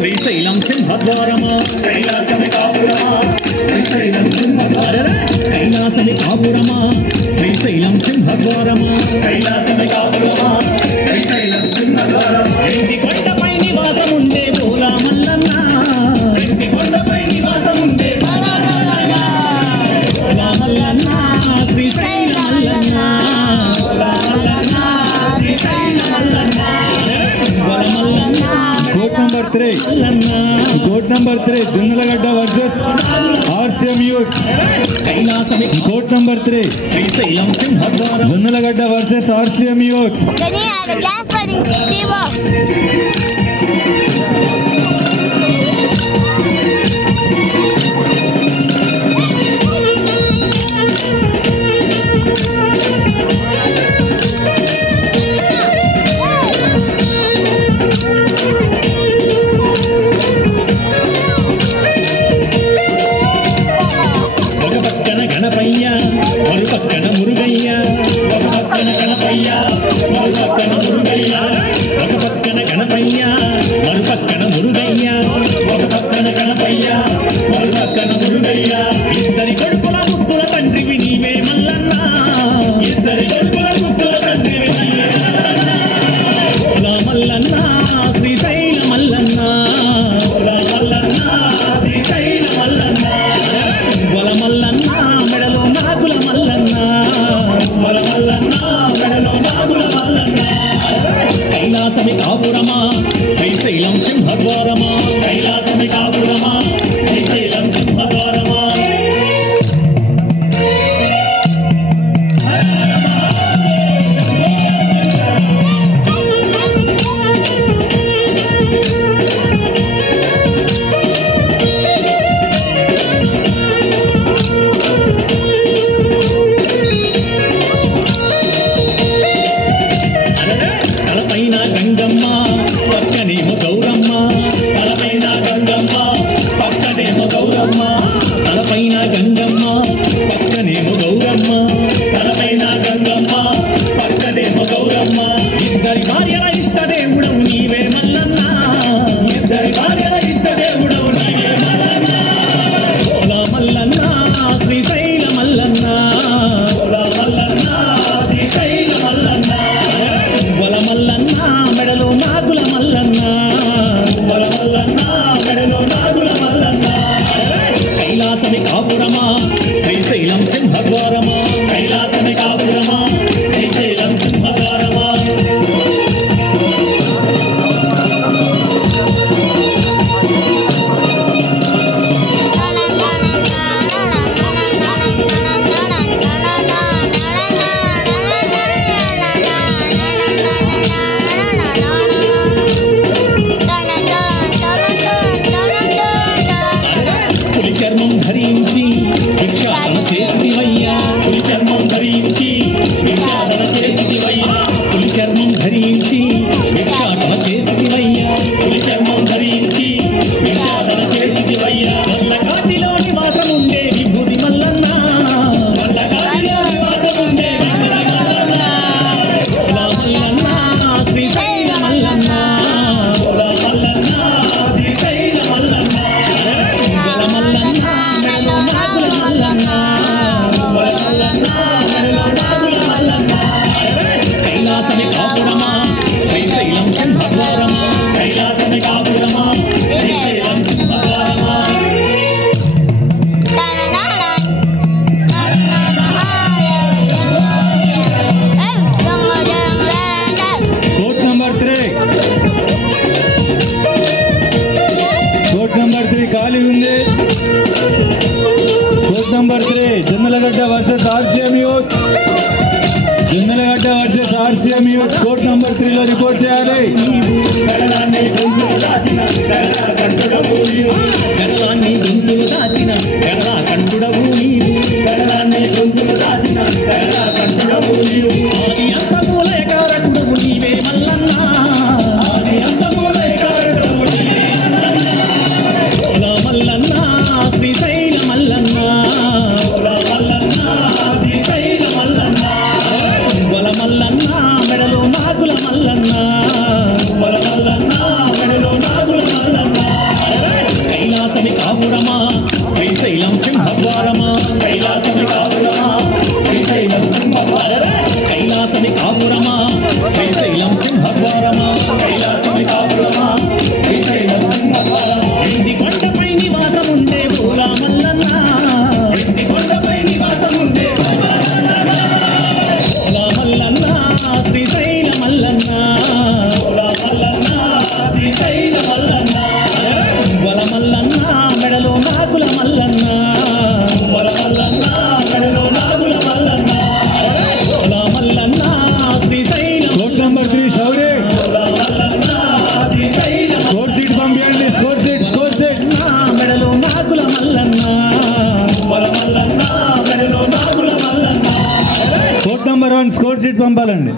శ్రీశైలం సింహద్వారమా కైలాసమి కాపురమా శ్రీశైలం సింహద్వారమా కైలాసమి కాపురమా శ్రీశైలం సింహద్వారమా కైలాసమి కాపురమా శ్రీశైలం సింహద్వారమా ఇంటి కొండపై నివాసముండే బోలా మల్లన్న ఇంటి కొండపై నివాసముండే Bhola Mallanna Srisailam Mallanna Bhola Mallanna Srisailam Mallanna court number 3 Jonnalagadda versus RCM youth. Court number 3 Srisailam సింహద్వారం జొన్నలగడ్డ వర్సెస్ ఆర్సీఎం యూత్. మరుపక్కన మురుగయ్య ఒక పక్కన గణపయ్య మరుపక్కన మురుగయ్య ఒక పక్కన గణపయ్య మరుపక్కన మురుగయ్య ఒక పక్కన గణపయ్య మరుపక్కన మురుగయ్య ఇద్దరి కొడుకుల ముద్దుల తండ్రివి నీవే మల్లన్న ఇద్దరి కొడుకుల ముద్దుల తండ్రివి నీవే ఓలా మల్లన్న శ్రీశైల మల్లన్న ఓలా మల్లన్న శ్రీశైల మల్లన్న వల మల్లన్న మెడలో నాగుల మల్లన్న వల మల్లన్న మెడలో నాగుల మల్లన్న కైలాసమి కాపురమా శ్రీశైలం సింహద్వారమా కైలాసమి కాపురమా శ్రీశైలం సింహద్వారమా తలపైన గంగమ్మ పక్కనేమో గౌరమ్మ తలపైన గంగమ్మ పక్కనేమో గౌరమ్మ తలపైన గంగమ్మ పక్కనేమో గౌరమ్మ తలపైన గంగమ్మ పక్కనేమో గౌరమ్మ ఇద్దరి భార్యల ఇష్ట దేవుడవు నీవే మల్లన్న ఇద్దరి భార్యల ఇష్ట దేవుడవు నీవే మల్లన్న ఓలా మల్లన్న శ్రీశైల మల్లన్న ఓలా మల్లన్న శ్రీశైల మల్లన్న వల మల్లన్న మెడలో నాగుల మల్లన్న వల మల్లన్న మెడలో నాగుల మల్లన్న కైలాసమి కాపురమా శ్రీశైలం సింహద్వారమా కైలాసమి కాపురమా శ్రీశైలం సింహద్వారమా పులి చర్మం ధరించి భిక్షాటన చేసివయ్యా పులి చర్మం ధరించి భిక్షాటన చేసివయ్యా పులి చర్మం ధరించి భిక్షాటన చేసివయ్యా పులి చర్మం ధరించి భిక్షాటన చేసివయ్యా వల్లకాటిలో నివాసముండే విభూతి మల్లన్న వల్లకాటిలో నివాసముండే విభూతి మల్లన్న ఓలా మల్లన్న శ్రీశైల మల్లన్న ఓలా మల్లన్న శ్రీశైల మల్లన్న వల మల్లన్న మెడలో నాగుల మల్లన్న వల మల్లన్న మెడలో నాగుల మల్లన్న కైలాసమి కాపురమా శ్రీశైలం సింహద్వారమా కైలాసమి కాపురమా శ్రీశైలం సింహద్వారమా కోర్ట్ నంబర్ 3 ఖాళీ ఉంది. Court number 3 Jonnalagadda versus RCM youth. Jonnalagadda versus RCM youth court number 3 లో రిపోర్ట్ చేయాలి. గణాన్ని గొంతులు దాచిన గణలా కంఠుడవు నీవు గణాన్ని గొంతులు దాచిన గణలా కంఠుడవు నీవు ఆది అంతమూలయకారకుడవు నీవే మల్లన్న ఆది అంతమూలయకారకుడవు నీవే మల్లన్న ఓలా మల్లన్న శ్రీశైల మల్లన్న ఓలా మల్లన్న శ్రీశైల మల్లన్న వల మల్లన్న మెడలో నాగుల మల్లన్న వల మల్లన్న మెడలో నాగుల మల్లన్న కైలాసమి కాపురమా శ్రీశైలం సింహద్వారమా కైలాసమి కాపురమా శ్రీశైలం సింహద్వారమా ఇంటి కొండపై నివాసముండే ఊరా మల్లన్న ఇంటి కొండపై నివాసముండే ఊరా మల్లన్న శ్రీశైల మల్లన్న ఊరా మల్లన్న శ్రీశైల మల్లన్న వల మల్లన్న మెడలో నాగుల మల్లన్న వల మల్లన్న మెడలో నాగుల మల్లన్న వల మల్లన్న శ్రీశైల కోట్ నంబర్ 3 శౌర్య వల మల్లన్న శ్రీశైల స్కోర్ సీట్ పంపించండి స్కోర్ సీట్ మెడలో నాగుల మల్లన్న వల మల్లన్న మెడలో నాగుల Mallanna court number 1 score sheet పంపాలండి